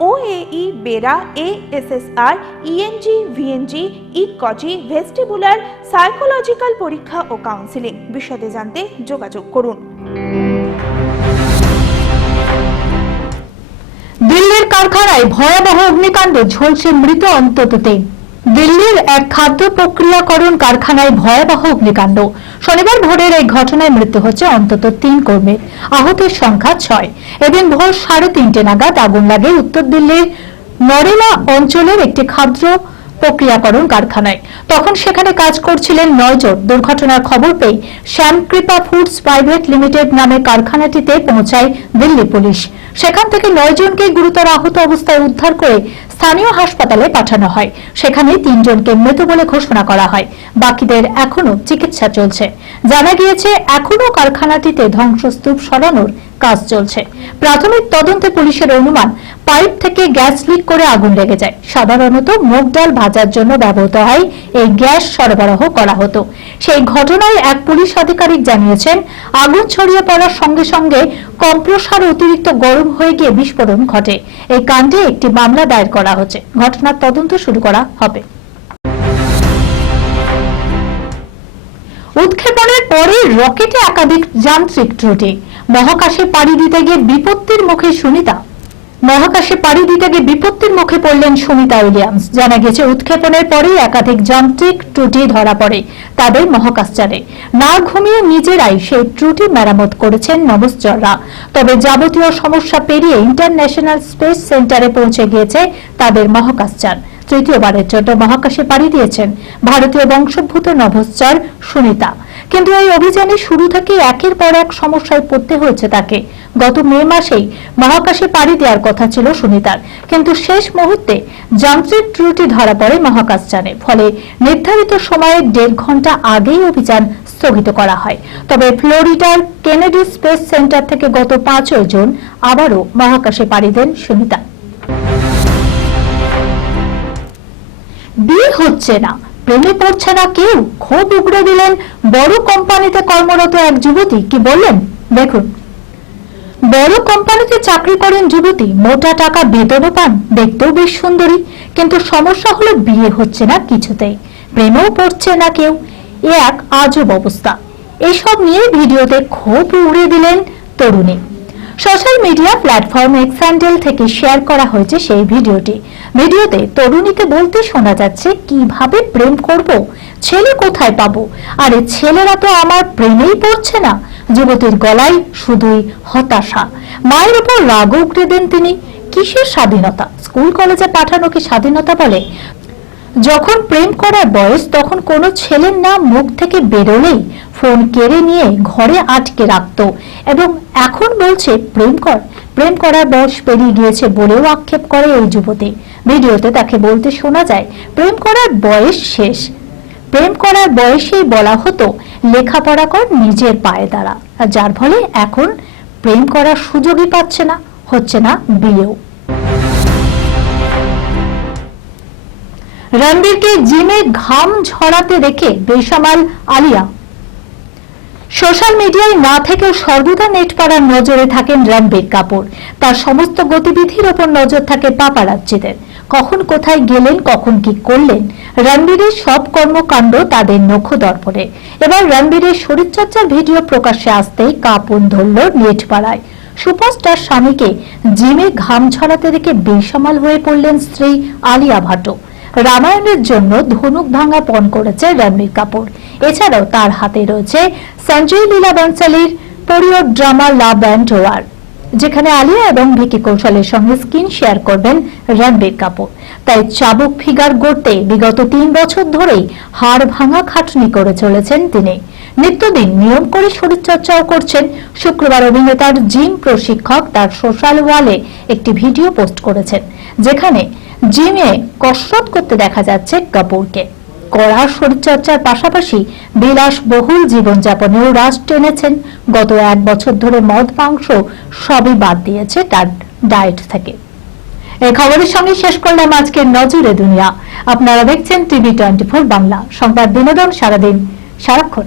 OAE BERA ASSR ENG VNG ইকজি vestibular psychological পরীক্ষা ও counselling বিশদে জানতে যোগাযোগ করুন। দিল্লির কারখানায় ভয়াবহ অগ্নিকাণ্ড ঝলসে মৃত অন্তত তিন দিল্লির এক খাদ্য প্রক্রিয়াকরণ কারখানায় ভয়াবহ অগ্নিকাণ্ড। শনিবার ভোরের এই ঘটনায় মৃত্যু হচ্ছে অন্তত তিন কর্মীর আহতের সংখ্যা ছয়। এদিন ভোর সাড়ে তিনটে নাগাদ আগুন লাগে উত্তর দিল্লির নরেলা অঞ্চলের একটি খাদ্য প্রক্রিয়াকরণ কারখানায়। তখন সেখানে কাজ করছিলেন নয়জন দুর্ঘটনার খবর পেয়ে শ্যামকৃপা ফুডস প্রাইভেট লিমিটেড নামে কারখানাটিতে পৌঁছায় দিল্লি পুলিশ। সেখান থেকে নয়জনকে গুরুতর আহত অবস্থায় উদ্ধার করে স্থানীয় হাসপাতালে পাঠানো হয়। সেখানে তিনজনকে মৃত বলে ঘোষণা করা হয়। বাকিদের এখনও চিকিৎসা চলছে। জানা গিয়েছে এখনও কারখানাটিতে ধ্বংসস্তূপ সরানোর কাজ চলছে। প্রাথমিক তদন্তে পুলিশের অনুমান, পাইপ থেকে গ্যাস লিক করে আগুন লেগে যায়। সাধারণত মুগ ডাল ভাজার জন্য ব্যবহৃত হয়, এই গ্যাস সরবরাহ করা হতো। সেই ঘটনায় এক পুলিশ আধিকারিক জানিয়েছেন, আগুন ছড়িয়ে পড়ার সঙ্গে সঙ্গে কম্প্রসার অতিরিক্ত গরম হয়ে গিয়ে বিস্ফোরণ ঘটে। এই কাণ্ডে একটি মামলা দায়ের করা হচ্ছে। ঘটনার তদন্ত শুরু করা হবে। উৎক্ষেপণের পরে রকেটে একাধিক যান্ত্রিক ত্রুটি। মহাকাশে পাড়ি দিতে গিয়ে বিপত্তির মুখে সুনিতা মহাকাশে পাড়ি দিতে গিয়ে বিপত্তির মুখে পড়লেন সুমিতা উইলিয়ামস। জানা গেছে উৎক্ষেপণের পরেই একাধিক যান্ত্রিক ত্রুটি ধরা পড়ে তাদের মহাকাশচারে। না ঘুমিয়ে নিজেরাই সেই ত্রুটি মেরামত করেছেন নভশ্চররা তবে যাবতীয় সমস্যা পেরিয়ে ইন্টারন্যাশনাল স্পেস সেন্টারে পৌঁছে গিয়েছে তাদের মহাকাশচার। তৃতীয়বারের জন্য মহাকাশে পাড়ি দিয়েছেন ভারতীয় বংশোদ্ভূত নভশ্চর সুনিতা কিন্তু এই অভিযানে শুরু থেকে একের পর এক সমস্যায় পড়তে হয়েছে তাকে। গত মে মাসেই মহাকাশে পাড়ি দেওয়ার কথা ছিল সুনিতার। কিন্তু শেষ মুহূর্তে যান্ত্রিক ত্রুটি ধরা পড়ে মহাকাশযানে ফলে নির্ধারিত সময়ের দেড় ঘণ্টা আগেই অভিযান স্থগিত করা হয়। তবে ফ্লোরিডার কেনেডি স্পেস সেন্টার থেকে গত পাঁচই জুন আবারও মহাকাশে পাড়ি দেন সুনিতা। বিয়ে হচ্ছে না। প্রেমে পড়ছে না কেউ? ক্ষোভ উগড়ে দিলেন। বড় কোম্পানিতে কর্মরত এক যুবতী। কি বললেন? দেখুন। বড় কোম্পানিতে চাকরি করেন যুবতী। মোটা টাকা বেতনও পান। দেখতেও বেশ সুন্দরী। কিন্তু সমস্যা হলো বিয়ে হচ্ছে না কিছুতেই। প্রেমেও পড়ছে না কেউ। এ এক আজব অবস্থা। এসব নিয়ে ভিডিওতে ক্ষোভ উড়ে দিলেন তরুণী। Social media platform X handle থেকে শেয়ার করা হয়েছে সেই ভিডিওটি। ভিডিওতে তরুণীকে বলতে শোনা যাচ্ছে, কীভাবে প্রেম করব? ছেলে কোথায় পাবো? আরে ছেলেরা তো আমার প্রেমেই পড়ছে না। যুবতীর গলায় শুধুই হতাশা। মায়ের উপর রাগ উগড়ে দেন তিনি। কিসের স্বাধীনতা? স্কুল, কলেজে পাঠানোকে স্বাধীনতা বলে? যখন প্রেম করার বয়স, তখন কোনো ছেলের নাম মুখ থেকে বেরোলেই ফোন কেড়ে নিয়ে ঘরে আটকে রাখতো এবং এখন বলছে, প্রেম কর, প্রেম করার বয়স পেরিয়ে গিয়েছে বলেও আক্ষেপ করে এই যুবতী। ভিডিওতে তাকে বলতে শোনা যায়, প্রেম করার বয়স শেষ। প্রেম করার বয়সেই বলা হতো, লেখাপড়া কর নিজের পায়ে দাঁড়া আর যার ফলে এখন প্রেম করার সুযোগই পাচ্ছে না, হচ্ছে না বিয়েও। রণবীরকে জিমে ঘাম ঝরাতে দেখে বেসামাল আলিয়া সোশ্যাল মিডিয়ায় না থেকেও সর্বদা নেট পাড়ার নজরে থাকেন রণবীর কাপুর। তার সমস্ত গতিবিধির ওপর নজর থাকে পাপারাজ্জিদের। কখন কোথায় গেলেন, কখন কি করলেন, রণবীরের সব কর্মকাণ্ড তাদের নখ দর্পণে এবার রণবীরের শরীরচর্চার ভিডিও প্রকাশ্যে আসতেই কাঁপন ধরল নেট পাড়ায়। সুপারস্টার স্বামীকে জিমে ঘাম ছড়াতে দেখে বেসামাল হয়ে পড়লেন স্ত্রী আলিয়া ভাটো। রামায়ণের জন্য ধনুক ভাঙা পণ করেছে রণবীর কাপুর। এছাড়াও তার হাতে রয়েছে Sanjay Leela বনসালির period drama love and war যেখানে আলিয়া এবং ভিকি কৌশলের সঙ্গে স্ক্রিন শেয়ার করবেন রণবীর কাপুর। তাই চাবুক ফিগার গড়তে বিগত তিন বছর ধরেই হাড় ভাঙা খাটনি করে চলেছেন তিনি। নিত্যদিন নিয়ম করে শরীরচর্চাও করছেন শুক্রবার অভিনেতার জিম প্রশিক্ষক তার সোশ্যাল ওয়ালে একটি ভিডিও পোস্ট করেছেন, যেখানে জিমে কসরত করতে দেখা যাচ্ছে কাপুরকে। কড়া শরীরচর্চার পাশাপাশি বিলাস বহুল জীবনযাপনেও রাজ টেনেছেন। গত এক বছর ধরে মদ, মাংস সবই বাদ দিয়েছে তার ডায়েট থেকে। এই খবরের সঙ্গে শেষ করলাম আজকের নজরে দুনিয়া। আপনারা দেখছেন টিভি টোয়েন্টি ফোর বাংলা। সংবাদ বিনোদন সারাদিন সারাক্ষণ।